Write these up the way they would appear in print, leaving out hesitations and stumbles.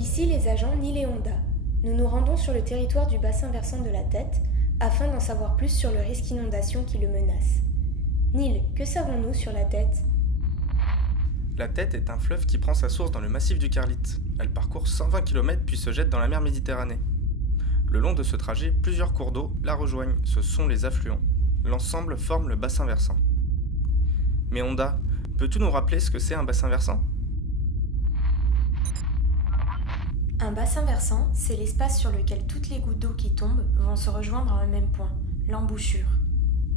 Ici les agents Neil et Honda. Nous nous rendons sur le territoire du bassin versant de la Tête afin d'en savoir plus sur le risque inondation qui le menace. Neil, que savons-nous sur la Tête ? La Tête est un fleuve qui prend sa source dans le massif du Carlite. Elle parcourt 120 km puis se jette dans la mer Méditerranée. Le long de ce trajet, plusieurs cours d'eau la rejoignent, ce sont les affluents. L'ensemble forme le bassin versant. Mais Honda, peux-tu nous rappeler ce que c'est un bassin versant ? Un bassin versant, c'est l'espace sur lequel toutes les gouttes d'eau qui tombent vont se rejoindre à un même point, l'embouchure.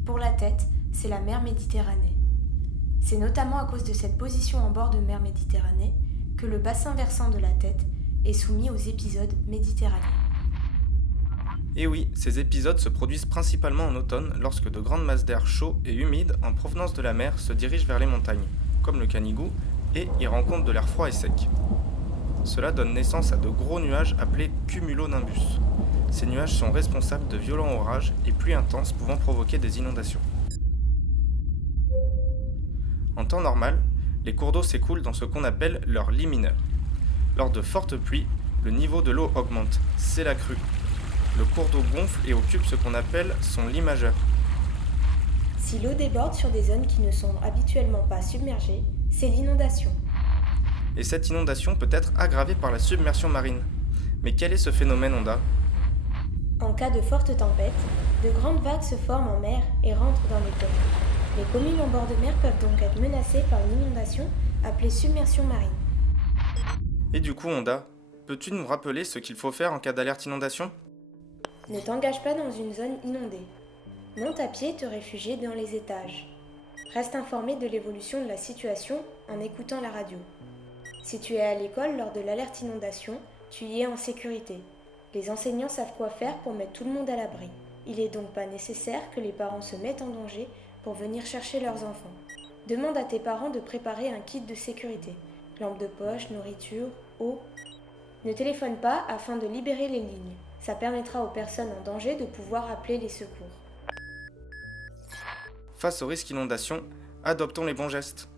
Pour la Tête, c'est la mer Méditerranée. C'est notamment à cause de cette position en bord de mer Méditerranée que le bassin versant de la Tête est soumis aux épisodes méditerranéens. Et oui, ces épisodes se produisent principalement en automne lorsque de grandes masses d'air chaud et humide en provenance de la mer se dirigent vers les montagnes, comme le Canigou, et y rencontrent de l'air froid et sec. Cela donne naissance à de gros nuages appelés cumulonimbus. Ces nuages sont responsables de violents orages et pluies intenses pouvant provoquer des inondations. En temps normal, les cours d'eau s'écoulent dans ce qu'on appelle leur lit mineur. Lors de fortes pluies, le niveau de l'eau augmente, c'est la crue. Le cours d'eau gonfle et occupe ce qu'on appelle son lit majeur. Si l'eau déborde sur des zones qui ne sont habituellement pas submergées, c'est l'inondation. Et cette inondation peut être aggravée par la submersion marine. Mais quel est ce phénomène, Honda ? En cas de forte tempête, de grandes vagues se forment en mer et rentrent dans les côtes. Les communes en bord de mer peuvent donc être menacées par une inondation appelée submersion marine. Et du coup, Honda, peux-tu nous rappeler ce qu'il faut faire en cas d'alerte inondation ? Ne t'engage pas dans une zone inondée. Monte à pied et te réfugier dans les étages. Reste informé de l'évolution de la situation en écoutant la radio. Si tu es à l'école lors de l'alerte inondation, tu y es en sécurité. Les enseignants savent quoi faire pour mettre tout le monde à l'abri. Il n'est donc pas nécessaire que les parents se mettent en danger pour venir chercher leurs enfants. Demande à tes parents de préparer un kit de sécurité. Lampe de poche, nourriture, eau. Ne téléphone pas afin de libérer les lignes. Ça permettra aux personnes en danger de pouvoir appeler les secours. Face au risque inondation, adoptons les bons gestes.